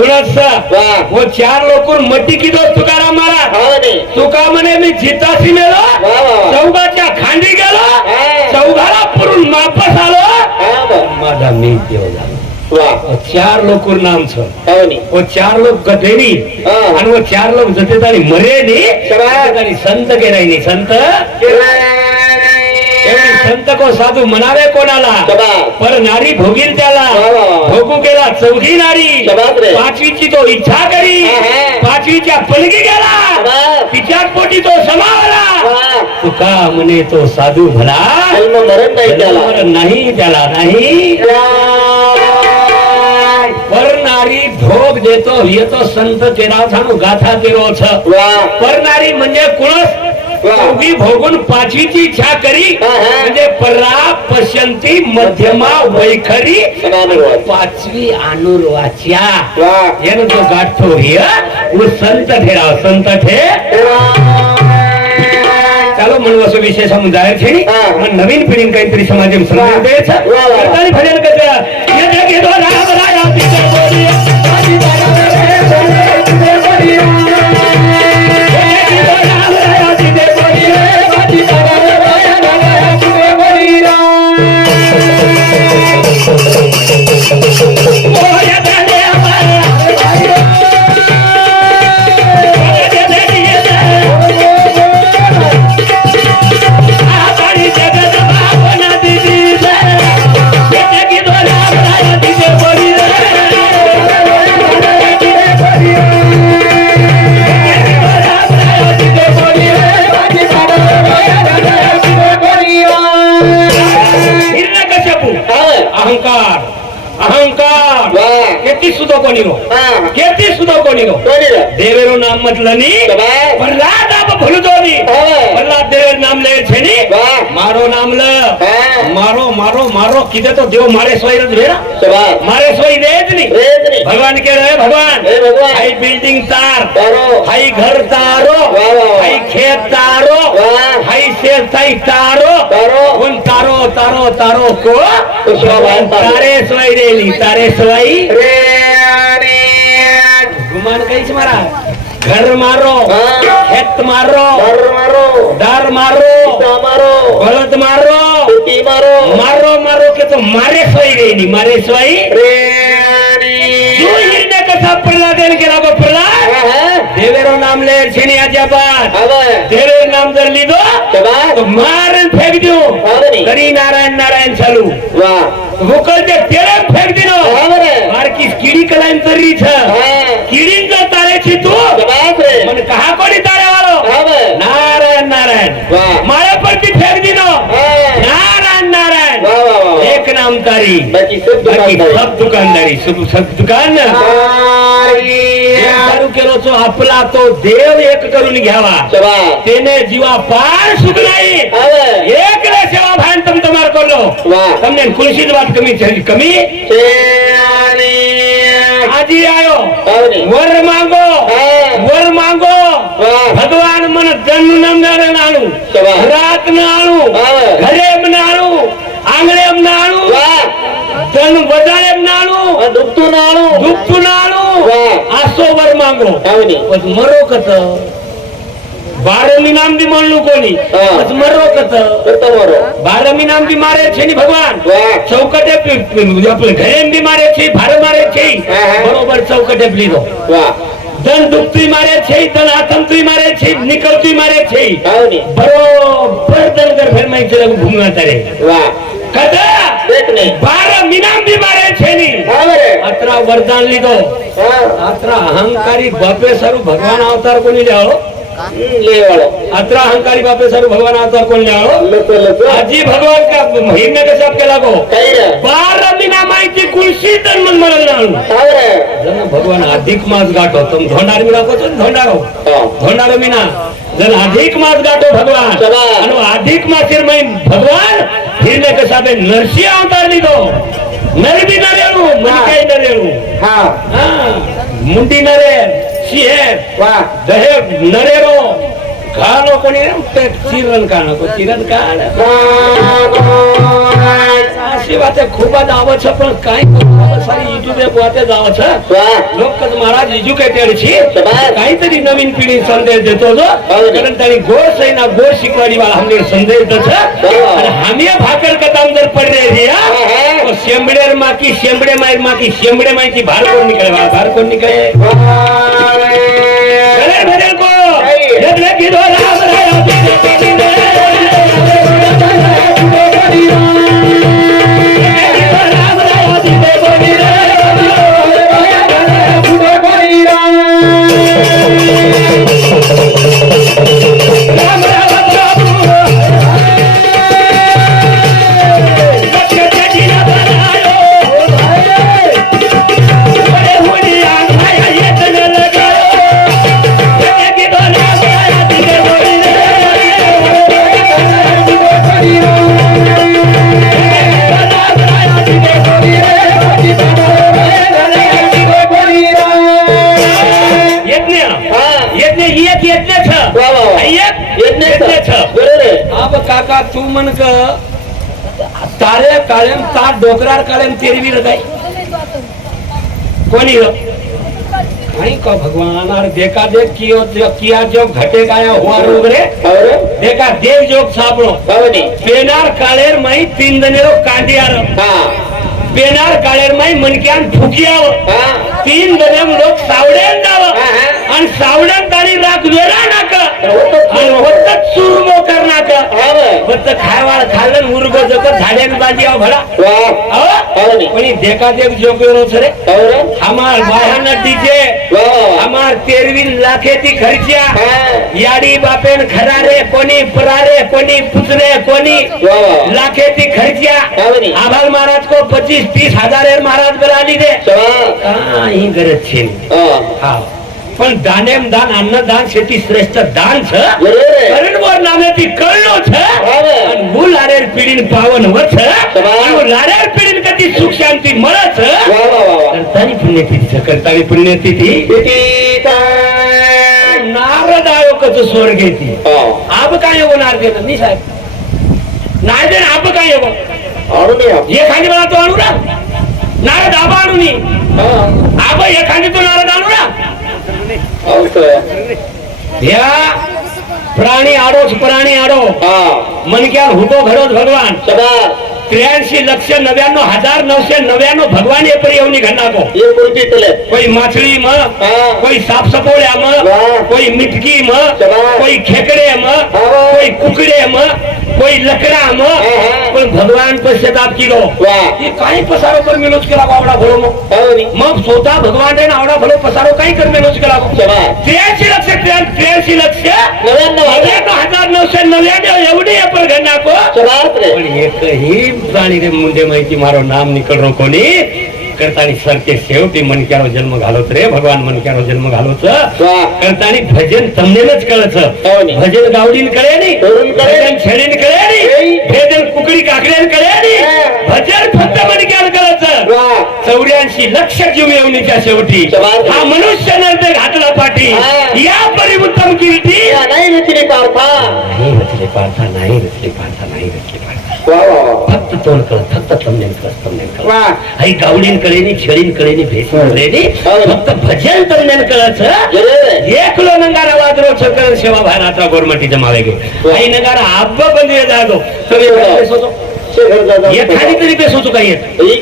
वो चार लोक मटी की दो तुकाराम महाराज तुका म्हणे मी जिताशी मेलो चौघाच्या खांडी गेलो चौघाला पुरून वापस आलो माझा मी देव झालो चार लोक नाम छ वो चार लोक गधेनी आणि वो चार लोक जतेदारी मरेनी जतेदारी संत केरायनी संत संत को साधू म्हणावे कोणाला पर नारी भोगील त्याला भोगू गेला चौघी नारी पाचवीची तो इच्छा करी पाचवीच्या पलगी गेला तिच्या पोटी तो समावला तुका म्हणे तो साधू भला मरण नाही त्याला नाही पर नारी भोग देतो येतो संत तेरा झाणू गाथा तेरो छ पर नारी म्हणजे कुणस चौघी भोगून पाचवीची इच्छा करी म्हणजे परा पश्यंती मध्यमा वैखरी पाचवी अनुर्वाच्या यानं तो गाठतो वो संत ठेराव संत ठे चालो म्हणून असं विषय समोर जाहीर छेनी पण नवीन पिढीने काहीतरी समाजात संदेश द्यायचा करताना भजन करता ये घेतो राम राया तिथे बोली आजी राम राया तिथे बोली आजी राया तिथे बोली देवेरो नाम म्हटलं नी प्रल्हाद आप भूलतो नी प्रल्हाद देवेर नाम ले छे नी मारो नाम ल मारो मारो मारो किदे तो देव मारे सोई रेरा मारे सोई रेज नी भगवान के रहे भगवान हाई बिल्डिंग तार हाई घर तारो हाई खेत तारो हाई शेर ताई तारो उन तारो तारो तारो को तारे सोई रेली तारे सोई गुमान कहीच मारा घर मारो खेत मारो दार मारो बळद मारो मारो मारो के तो मारे सोई रेनी मारे सोई हिरने कसा प्रल्हाद केला बा प्रल्हाद देवेरो नाम ले छेनी अजाबाद देवेर नाम जर लीधो तो मारन फेक दो करी नारायण नारायण चालू वोकल ते तेरे फेक दिनो मारकी कीडी कलाइन तरी छ कीडीन जो तारे छी तू मन कहा कोणी तारे वालो नारायण नारायण मारे पर ती फेक दिनो नारायण नारायण एक नाम तारी बाकी सब दुकानदारी सब दुकान दारू केलो तो आपला तो देव एक करून घ्यावा तेने जीवा पार सुख नाही एक रे सेवा भान तुम तुम्हार करलो तुमने खुलशीद बात कमी आजी आयो वर मांगो भगवान मन जन्म नंदन नाणू रात नाणू घरे नाणू आंगळे नाणू धन वजाळे नाणू दुप्तू नाणू आसो वर मांगो बस मरो कत बारमी नाम दी म्हणलू कोणी बस मरो कत बारमी नाम दी मारे छे नी भगवान चौकटे आपले घरे दी मारे छे भार मारे छे बरोबर चौकटे लीधो धन दुप्ती मारे छे धन आतंत्री मारे छे निकलती मारे छे बरोबर धन कर फिर मैं चला घूमना तारे कदा बारह मीनाम भी मारे छे नी अतरा वरदान लीधो अतरा अहंकारी बापे सारू भगवान अवतार कोणी ल्याळो अतरा अहंकारी बापे सारू भगवान अवतार कोण ल्याळो आजी भगवान का महिमे कशा केला गो 12 मीना माहिती कुलशी तन मन मरण नाळू जन भगवान अधिक मास गाठो तुम धोंडार मीना को धोंडारो धोंडारो मीना जन अधिक मास गाठो भगवान आणि अधिक मासेर महिन भगवान हिरने कशा बे नरसिंह अवतार लीधो नरबी नरेणू मनकाई नरेणू मुंडी नरे सिंह दहे नरेरो घालो कोणी चिरण का नको चिरण काढ अशी बात आहे. खूप जावं छ पण काय सारी युट्यूब जावं छ लोक महाराज एज्युकेटेड छी काहीतरी नवीन पिढी संदेश देतो जो कारण त्यांनी गोड सही ना गोड शिकवाडी वाला हमने संदेश दछ आणि हामी भाकर कदम जर पड रे या तो शेंबडेर माकी शेंबडे माई माकी शेंबडे माईची भार कोण निकळे भार कोण निकळे चले भजन को जब की दो राम काका तू मन तारे काळेम तार डोकरार काळेम तेरवी रगाई कोणी नहीं को भगवान और देखा देख किया जो घटे गाया हुआ रोग रे देखा देख जो सापड़ो पेनार कालेर मई 3 दनेरो कांडियार पेनार कालेर मई मनक्यान फुकियाव 3 दनेम लोक सावड्यान जाव आणि सावड्यान तारी राख वेरा नाक आणि होतच सुरमो करनाक फक्त खायवाळ खाल्लं उरगो जक झाड्यान बाजी आव भडा कोणी देखा देख जो करो सरे हमार बाहन डीजे हमार 13 लाखेची खर्च्या याडी बापेन खरारे कोणी परारे कोणी पुतरे कोणी लाखेची खर्च्या आभाल महाराज को 25-30 हजार महाराज बोलाली दे काही गरज छे हा पण दानेम दान अन्नदान शेती श्रेष्ठ दान छ करणवर नामे ती कळलो छ आणि भूल आरेर पिढीन पावन वछ आणि लारेर पिढीन कधी सुख शांती मळच करतानी पुण्यतिथी नारद आयोकच स्वर्ग येते आप काय होणार देत नाही साहेब नाही दे आप काय हो एखादी मला तो आणू ना नारद आबा आणू नी आबा एखादी तो नारद आणू ना या प्राणी आडोच प्राणी आडो मनक्यान हुतो घडोच भगवान 83,99,999 भगवान ये पर येऊनी घडना को ये कुर्ती तले कोई मछली म कोई साप सपोळ्या म कोई मिटकी म कोई खेकडे म कोई कुकडे म कोई लकड़ा म पण भगवान पश्चाताप किलो ये काही पसारो कर मेलोच केला आवडा भलो मग स्वतः भगवान रे आवडा भलो पसारो काही कर मेलोच केला 83 लक्ष 99,999 एवढी ये पर घडना को पण एकही प्राणी रे मुंडे माहिती मारो नाम निकळरो कोणी करतानी सरते शेवटी मनक्यारो जन्म घालोत रे भगवान मनक्यारो जन्म घालोत करतानी भजन तमनेच कळच भजन गावडीन कळे नी भजन छेडीन कळे नी भजन कुकडी काकड्यान कळे नी भजन फक्त मनक्यान कळच 84 लक्ष जीव येऊनीच्या शेवटी हा मनुष्य नरते घातला पाठी या परिमुत्तम कीर्ती नाही रचली पार्था नाही रचली पार्था फक्त तोंड कळ फक्त तमनेन कळ आई गावडीन कळेनी छेडीन कळेनी भेसून कळेनी फक्त भजन तमनेन कळच एक लो नंगारा वादरो छकर सेवा भाराचा गोरमटी जमावे गे आई नंगारा आब्ब बंदे जागो तो एखादी तरी बेसोचो काही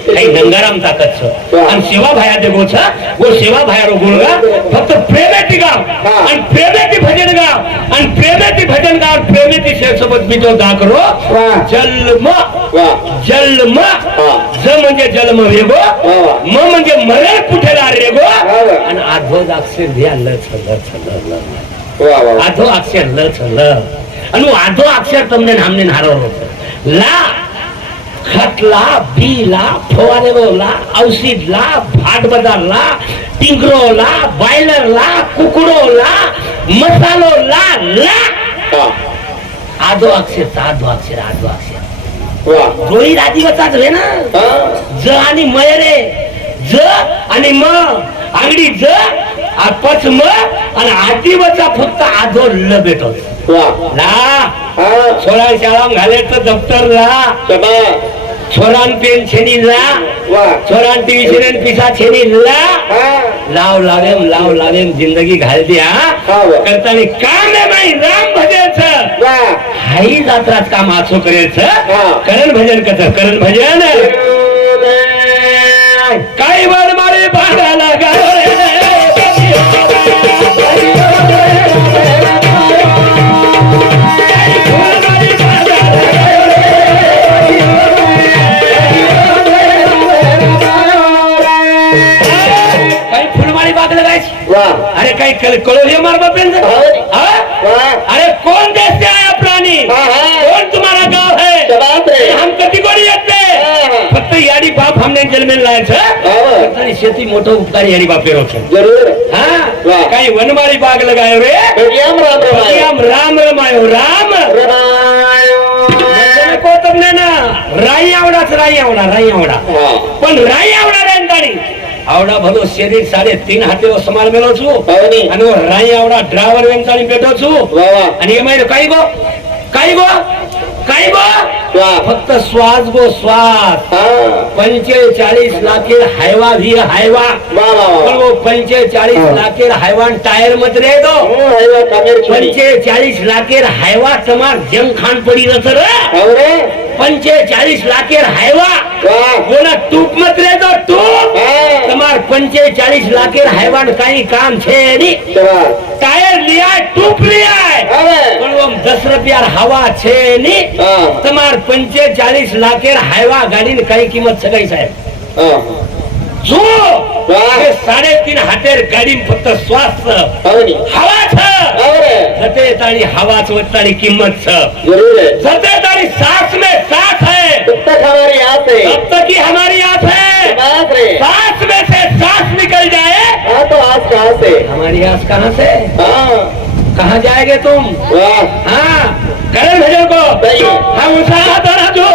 काही नंगाराम ताकद छ आणि सेवा भाया दे गो छ वो सेवा भायारो गुणगा फक्त प्रेमेती गाव आणि प्रेमेती भजन गाव आणि प्रेमेती भजन गाव प्रेमेती शेषोबत बितो दाकरो जन्म ज म्हणजे जन्म वेगो म म्हणजे मरण कुठेला रेगो आणि आधो अक्षर द्या ल छल आधो अक्षर ल छल आणि आधो अक्षर तमने नामने नारो ला खतला बीला फवारेला औषधला भाटबजारला टिंगरोला बॉयलरला कुकडोला मसालोला ला आधो अक्षर दोही राजीवचाच रे ना ज आणि मय रे ज आणि म अंगडी ज पच म आणि आदिवचा फक्त आधो ल भेटो ला छोरा शाळा घालायचं दप्तर ला छोरान पेन छेनी ला छोरान ट्युशन पिसा छेनी ला लाव लावेम जिंदगी घाल द्या करताना काम आहे बाई राम भजनच हाई जात्रात काम आसो करायचं करण भजन कसं करण भजन काही वर मारे भागाला गाव अरे काही कळोली मार बापेन अरे कौन देश से आया प्राणी कौन तुम्हारा गांव है हम कधी कोणी येते फक्त याडी बाप हमने जन्मेल लायचं शेती मोठं उपकार याडी बाप पेरो जरूर हा काही वनमाळी बाग लगायो रे राम रमायो राम को तुमने ना राई आवडा पण राई आवडा रे आवडा भलो शरीर 3.5 हाथे समाल मेलो छु आणि राई आवडा ड्रायव्हर वेंचाळी पेटो छु आणि हे माहिती काही गो फक्त श्वास गो श्वास 45 लाखेर हायवा भी हायवा पण वो 45 लाखेर हायवान टायर मत रे दो 45 लाखेर हायवा तमार जंग खान पड़ी न रे 45 लाखेर हायवा बोला टूप मत रे दो टूप तमार 45 लाखेर हायवान काही काम छे नी टायर लिया टूप लिया पण वो 10 रुपया हवा छे नी तमार 45 लाखेर हायवा गाडी ने काही किंमत सगाई साहेब जो 3.5 हातेर गाडी फक्त श्वास हवा छते ताली हवा वत्ताली किंमत छते ताली सांस में सांस है तब तक की हमारी आस है सांस में से सांस निकल जाए तो आस कहाँ से हमारी आस कहाँ से कहाँ जाएंगे तुम हाँ करण भजन को हम साधन जो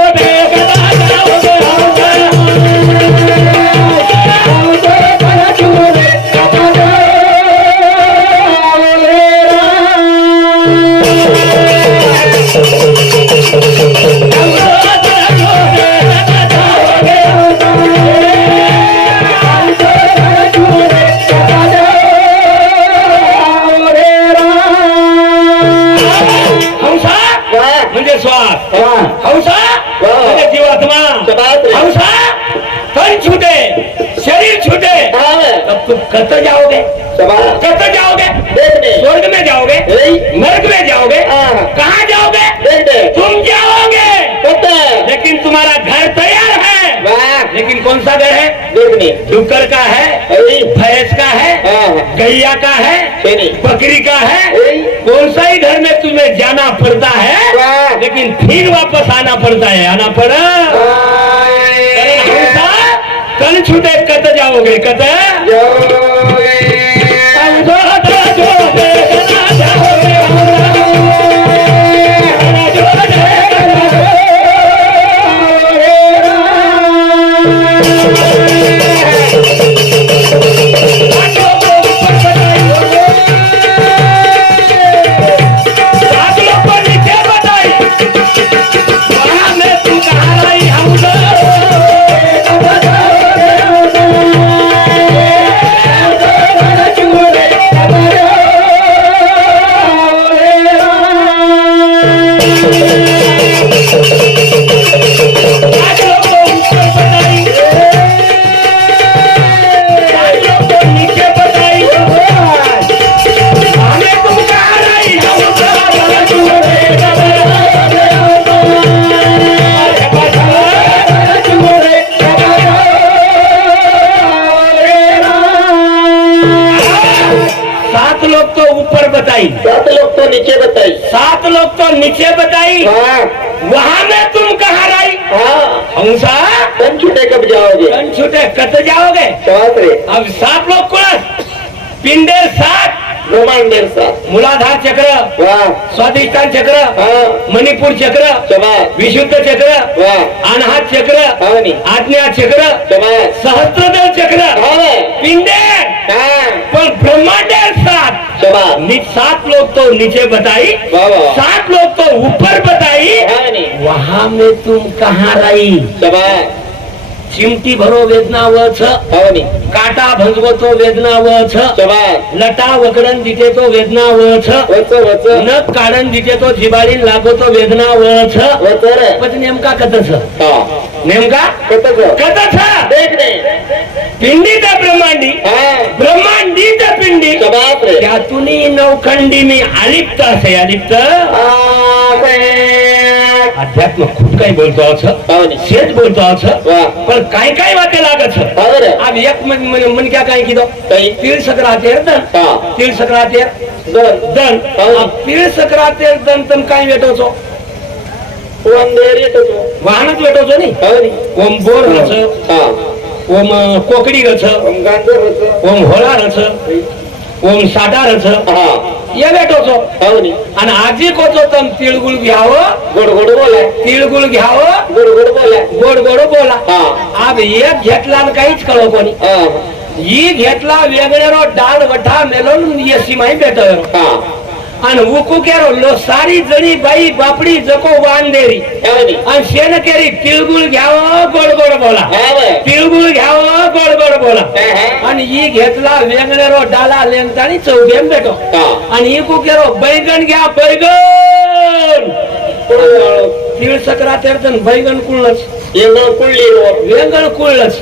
म्हणजे श्वास हौसा म्हणजे जीवात्मा हौसा तन छूटे शरीर छूटे तब तुम कत जाओगे स्वर्ग में जाओगे नर्क में जाओगे कहाँ जाओगे तुम जाओगे लेकिन तुम्हारा घर तैयार है लेकिन कौन सा घर है डुक्कर का है भैंस का है गैया का है बकरी का है कौन सा ही घर में तुम्हें जाना पड़ता है लेकिन फिर वापस आना पड़ता है आना पड़ा कल छूटे कत जाओगे कत सात लोग तो नीचे बताई 7 लोग तो नीचे बताई वहाँ में तुम कहाँ रही हंसा तन छूटे कब जाओगे तन छूटे कब जाओगे अब 7 लोग कौन पिंडेर 7 ब्रह्मांडेर 7 मूलाधार चक्र स्वाधिष्ठान चक्र मणिपुर चक्र विशुद्ध चक्र अनाहत चक्र आज्ञा चक्र सहस्त्रदल चक्र पिंडेर पण ब्रह्मांडेर 7 शाबाश। 7 लोग तो नीचे बताई, वाह वाह 7 लोग तो ऊपर बताई, हाँ नहीं वहां में तुम कहाँ रही? शाबाश चिमटी भरो वेदना व छ, हाँ नहीं काटा भंगवो तो वेदना व छ, शाबाश लटा वकडन दिते तो वेदना व छ, वच वच नख काढन दिते तो जिबाळीन लागो तो वेदना व छ. वच रे पण नेमका कत छ? हाँ नेमका कतच कत छ? देख रे पिंडी त्या ब्रह्मांडी, हाँ ब्रह्मांडी त्या पिंडी, शाबाश रे त्यातूनही नवखंडी मी अलिप्त असे. अलिप्त अध्यात्म खूप काही बोलतो आहोत, हाँ नहीं शेत बोलतो आहोत, वाह पण काय काय वाक्य लागत छ. हाँ रे अब एक मन क्या काय की दो कहीं तीळ सक्रातेर दन, हाँ तीळ सक्रातेर दर दन. अब तीळ सक्रातेर दन तम काय वेटोचो? वंदेरी तो वाहनच वेटोचो नाही. हाँ नहीं ओम बोर रच, हाँ ओम कोकडी रच, गांधर वच ओम होळा रच, ओम साठा रच, हाँ ये वेटोचो. हाँ नहीं आणि आजी कोचो तम तिळगुळ घ्यावं, गोड गोड बोला तिळगुळ घ्यावं, गोड गोड बोला गोड गोड बोला. हाँ अब एक घेतला आणि काहीच कळो कोणी. हाँ ही घेतला वेगळेरो डाळ वठा मेलोन येसी माही भेटो. हाँ आणि उकू केरो लो सारी जणी बाई बापडी जको वांदेरी हाँ नहीं आणि शेण केरी तिळगुळ घ्यावं, गोड गोड बोला. हाँ वे तिळगुळ घ्यावं, गोड गोड बोला. हाँ आणि ही घेतला वेगळेरो डाला लेंगतानी चौघेम भेटो. हाँ आणि ही कुकेरो बैगन घ्या, बैगन. तीळ सक्रातेर दन बैगन कुळलंच, ये ना कुल्ली रो वेंगण कुळलंच.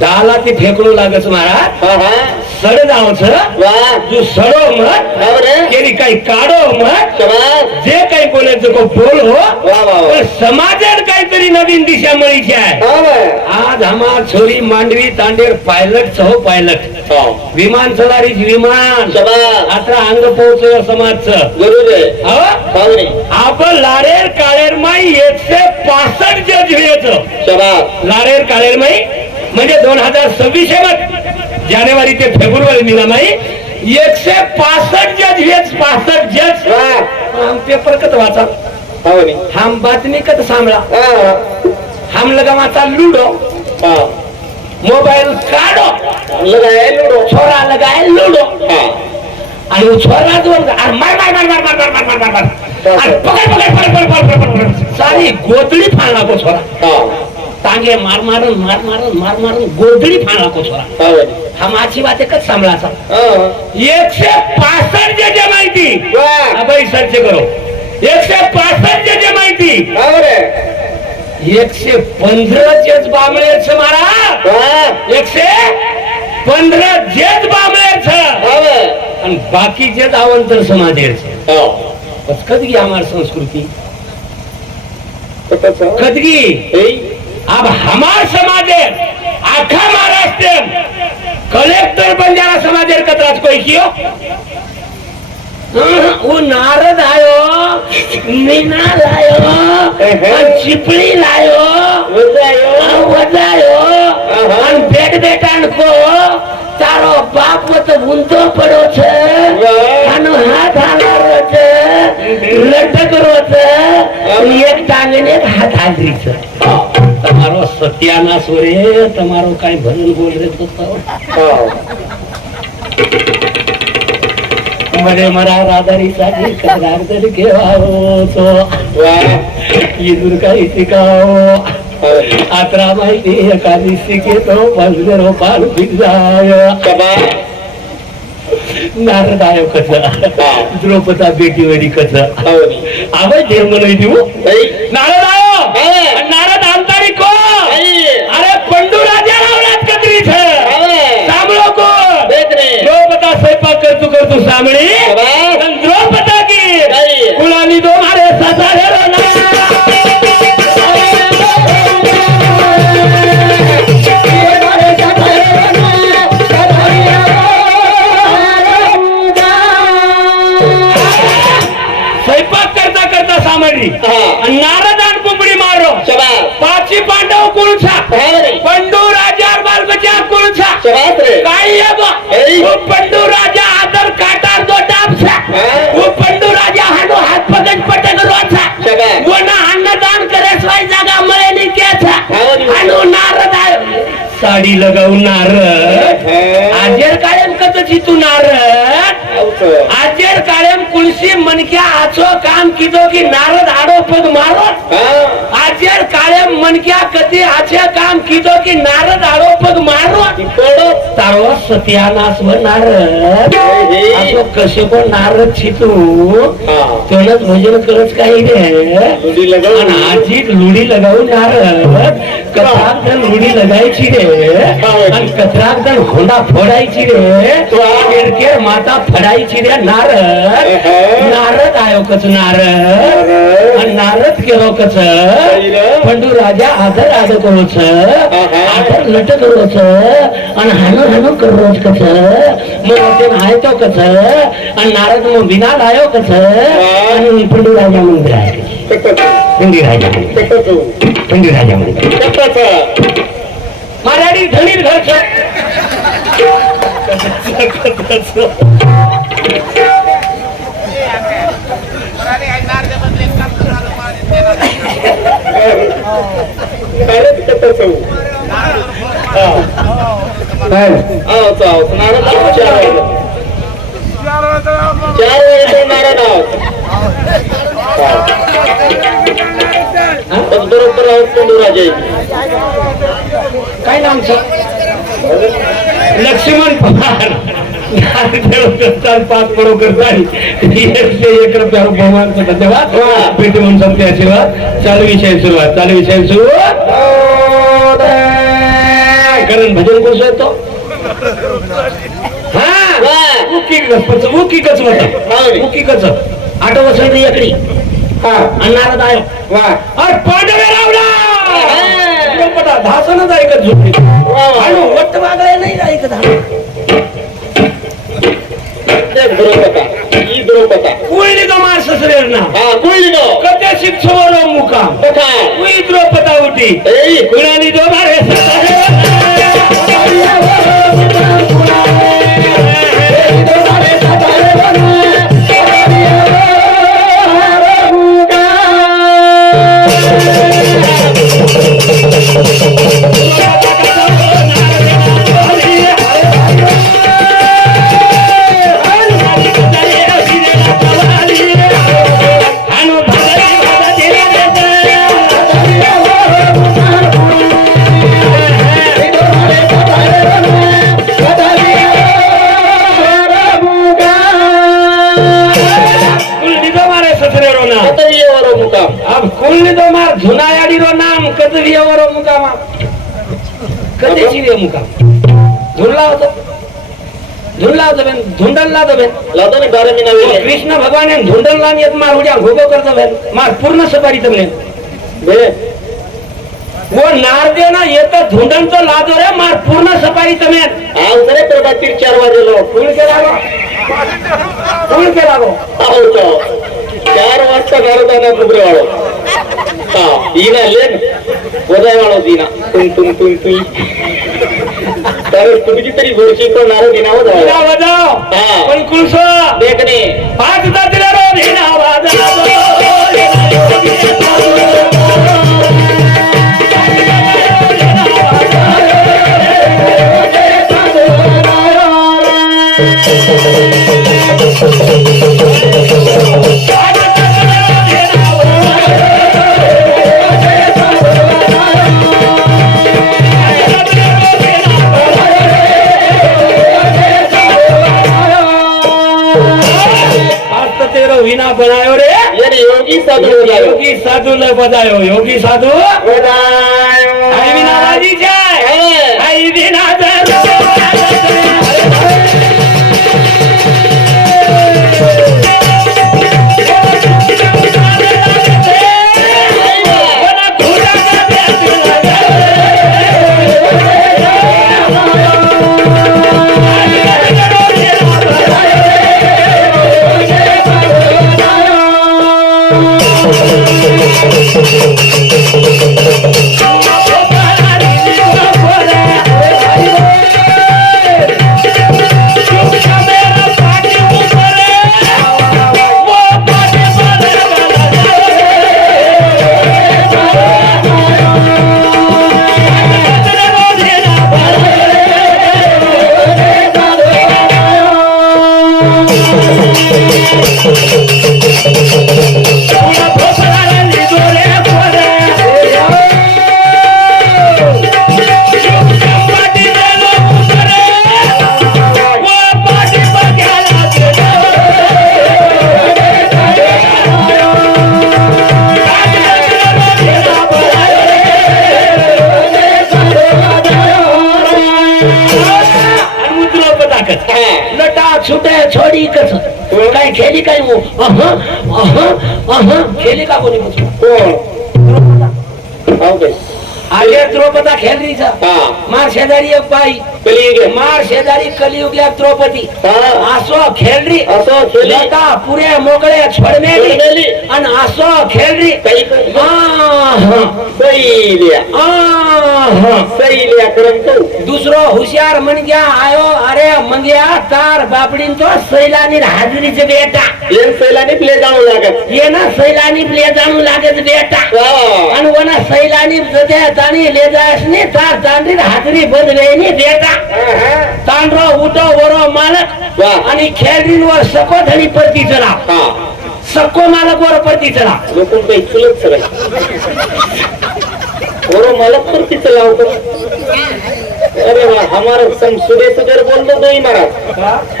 डाला ती फेकणू लागच महाराज. हाँ हाँ सड जावच, वाह तू सडो मत, हाँ रे केरी काही काढो मत, शाबाश जे काही बोलायचं को बोल हो, वाह वाह पण समाजात काहीतरी नवीन दिशा मिळीची आहे. हाँ वे आज हमार छोरी मांडवी तांडेर पायलट सहो पायलट, हाँ विमान चलारीच विमान. शाबाश आता अंग पोहोचव समाजचं. जरूर है हो? हाँ नहीं आपण लारेर काळेर माई 165 जज व्हायचं. शाबाश लारेर काळेर माई म्हणजे 2026 जानेवारी ते फेब्रुवारी महिनामाई 165 जज व्हायच. 65 जज. वाह हम पेपर कत वाचा, हाँ नहीं हम बातमी कत सांभळा, हाँ हम लगा वाचा लूडो, हाँ मोबाईल काढो, लगाए लूडो छोरा लगाय लूडो. हाँ आणि वो छोरा जो मार मार मार मार मार मार मार मार मार मार आणि पकड पकड पकड पकड पकड पकड सारी गोदडी फाळला को छोरा. हाँ टांगे मार मारन मार मारन मार मारन गोदडी फाळला को छोरा. हाँ नहीं हम आची बाते कत सांभळाचा. हाँ 165 जे माहिती वाह अबई सर्च करो. 165 जे माहिती, हाँ रे 115 जेच बामळे छ मारा. वाह 115 जेच बामळे छ हाँ वे आणि बाकी जेच अवंतर समाजेर छ. हाँ बस कदगी हमार संस्कृति पता था कदगी. ए अब हमार समाजेर आखा महाराष्ट्र कलेक्टर बंजारा समाजेर कतराच कोई कियो. वो नारद आयो, मीना लायो, चिपळी लायो, वजायो आणि बेट बेटान को તારો બાપ તો ઊંધો પડ્યો છે, આનો હાથ હાલારો છે, લટકરો છે, એક ટાંગને એક હાથ હાજરી છે. તમારો સત્યાનાશ રે, તમારો કઈ ભજન બોલ રે તો મને મારા રાધારી સાથે કરાર કેવાઓ તો ये दुर्गा शिकाओ. आत्रा माहिती एकादशी घेतो पंधरा पाल जाय. नारदायो कस द्रौपदा बेटी वेडी कस आवाज देव म्हणून देऊ नारदायो. नारद आमतारी को अरे पंडू राजा रावणात कत्री छ सांभळो को द्रौपदा स्वयंपाक करतू सांभळी द्रौपदा की कुणाली दो मारे ससारे रोना. नारदान कुंबडी मारो. पाची पांडव कुळछा, पंडू राजा बाल बचा कुळछा काही वो पंडू राजा आदर काटार दो डाबछा. वो पंडू राजा हाडो हात पगज पटक रोछा. वो ना अन्नदान करे स्वाई जागा मळे नि केछा. हाडो नारद आयो साडी लगाऊ नारद आजेर कायम कतची तू नारद आजेर कायम कुळशी मनक्या आचो काम किदो की नारद आडो पग मारो आजेर कायम मनक्या कधी आचे काम किदो की नारद आडो पग मारो तारो सत्यानाश व नारद असो कसे पण नारद छी तू तेवढंच भजन करत काही रे आणि आजी लुडी लगावून नारद कथाकदन लुडी लगायची रे आणि कथाकदन होंडा फोडायची रे केरकेर माता फडायची रे नारद नारद आयो कच नारद आणि नारद केलो कच पंडू राजा आदर आदर करोच आदर लट करोच आणि हानो हानो करोच कच मग ते आहे तो कच आणि नारद मग विना लायो कच आणि पंडू राजा मंदिर आहे पंडित राजा पंडित राजा मंदिर मराठी धनीर घरच बरोबर राजे काय नाम लक्ष्मण पवार पाच बरोबर एक रुपया बहुमानचा धन्यवाद भेटी म्हणून संपते आशीर्वाद चालू विषय सुरुवात कारण भजन कोण येतो उकीकच आठ वर्षांची एकडी नारद आयो पांडवे रावला धासनच ऐकत झोपली वट्ट वागाय नाही ऐकत कुळली तो मार ससरेर ना कथे शिक्षवरो मुकाम कुई द्रौपदा उठी कुणाली तो मारे झुनायाडी रो नाम कदवी वरो मुकामा कदेची रे मुकाम झुनला होतो बेन धुंडलला तो बेन लातो ने बारे में नवे कृष्ण भगवान ने धुंडलला ने मार उड्या घोगो करतो बेन मार पूर्ण सफारी तमने बे वो नारदे ना येतो धुंडन तो लादो रे मार पूर्ण सफारी तमने आज रे प्रभा 4 वाजे लो कोण के लागो आओ तो 4 वाजता नारदाना कुबरे वाळो ఈయన లేను ఉదయవాడు దీన తుమ్ तुम्ही तरी गोरची पण नारो दिनाव पण कुलसो देखणे 5 जातीला रो दिनावाद वीणा बनायो रे यानी योगी साधु ले बजायो योगी साधु बजायो आई वीणा राजी जाय आई वीणा छुटे छोडी कस काय खेळली काय खेळली का कोणी आले द्रौपदा खेळलीचा मार शेजारी एक बाई मार शेजारी कलियुगल्या द्रौपदी असो खेळली लता पुऱ्या मोकळ्या छोडमेली आणि असो खेळली दुसरो हुशार म्हणजे आयो अरे मंग्या तार बापडीन तो सैलानी हाजरीचे बेटा सैलानी प्ले जाणू लागत ये ना सैलानी प्ले जाणू लागत बेटा आणि वना सैलानी ताणी ले जायसनी तार तांडी हाजरी बंद वेनी बेटा तांड्रो उठो वरो मालक आणि खेळडींवर सको धनी परती चला सक्को मालक वर परती चला लोक काही चुलत सगळं वरो मालक परती चलाव अरे वाह हमारा सुदेश अगर बोल दो नहीं महाराज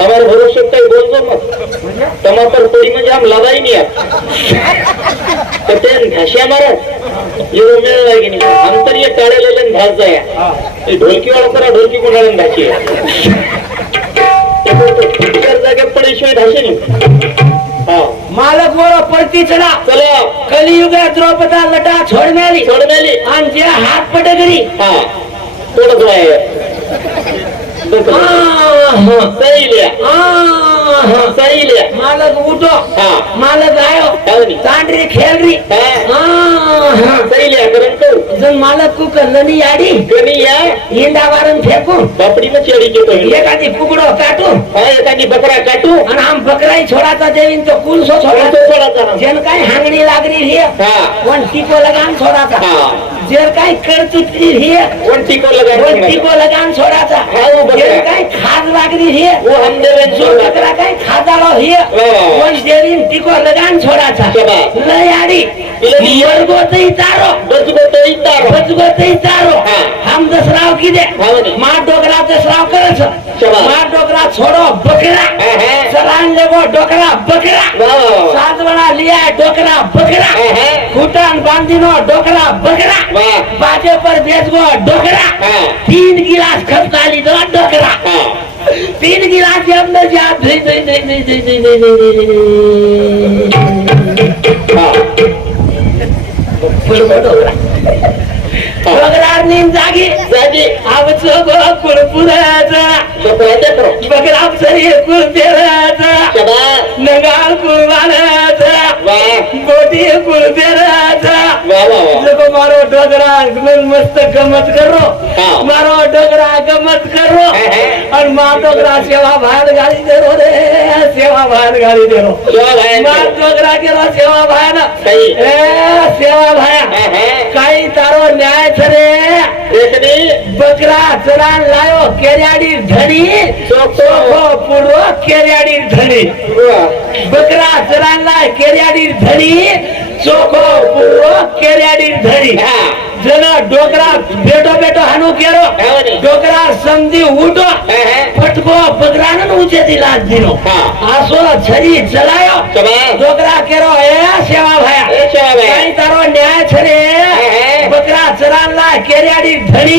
हमारे भरोसे कहीं बोल दो मत टमाटर थोड़ी में हम लगा ही नहीं है घासिया महाराज ये मेळ लागे नहीं हम तर ये टाळे लेलन घास जाया ढोलकी वाला करा ढोलकी कोणाला घासी जागे पडे शिवाय घासे नहीं मालक वर परती चला चला कलियुग द्रौपदा लटा छोडमेली आणि जे हात पटगरी थोडं आहे मालक उठो मालक आयो तांडरी खेळरी जण मालक कु कलनी याडी हिंडा वारण फेकून बापडी में चेडी घेतो एखादी कुकडो काटू एखादी बकरा काटू आणि आम बकराई छोडाचा देवीन तो कुलसो छोडाचा जेन काय हांगणी लागरी हे वन टिको लगान छोडाचा जेर काय करती हे वन टिको लगान छोडाचा जेर काय खाद लागरी हे वो हम देवे जो बकरा काय खादालो हे वन देवीन टिको लगान छोडाचा लय आडी मरगोतई तारो बचगोतई तारो हम दसराव की दे मार डोकरा दसराव करस मार डोकरा छोड़ो बकरा सरान लेगो डोकरा बकरा सातवड़ा लिया डोकरा बकरा खूटान बांधिनो डोकरा बकरा बाजे पर बेचगो डोकरा 3 गिलास खपकाली दो डोकरा 3 गिलास के अंदर जा डोकरा नीम जागी आवचो गो कुळपुराचा बकरा सरी कुळतेराचा नगाल कुळवालाचा गोटी कुळतेराचा लोगो मारो डोकरा मस्त गमत करो मारो डोकरा गमत करो और मार डोकरा सेवा भान गाली दे रो रे सेवा भान गाली दे रो मार डोकरा के रो सेवा भान सेवा भाया काही तारो न्याय छरे बकरा चरान लायो केऱ्याडी धणी चोखो पुरो केऱ्याडी धणी बकरा चरान लाय केऱ्याडी धणी चोखो पुरो केऱ्याडी धणी जन डोकरा बेटो हानू केरो डोकरा समझी उठो फटको बकरा न ऊंचे दिला दिनो आसो छरी चलायो डोकरा केरो ए सेवा भाया काही तारो न्याय छरे बकरा चरान ला केऱ्याडी धणी